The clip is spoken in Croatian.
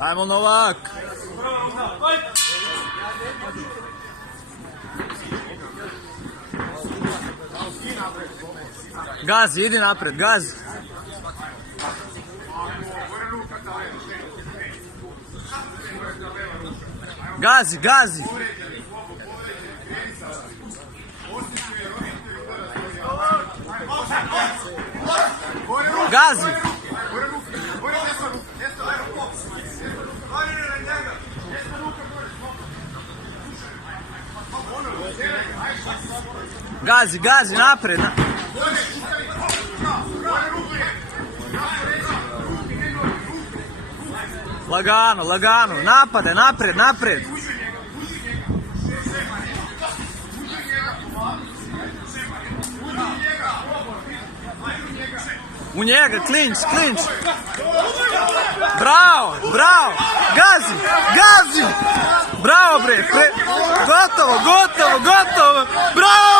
Ajmo Novak! Gazi, idi napred, gazi! Gazi, gazi! Gazi! Gazi, gazi, napred! Lagano, lagano, napade, napred, napred! U njega, klinč, klinč! Bravo, bravo! Gazi, gazi! Bravo bre! Gotovo, gotovo, gotovo! Bravo!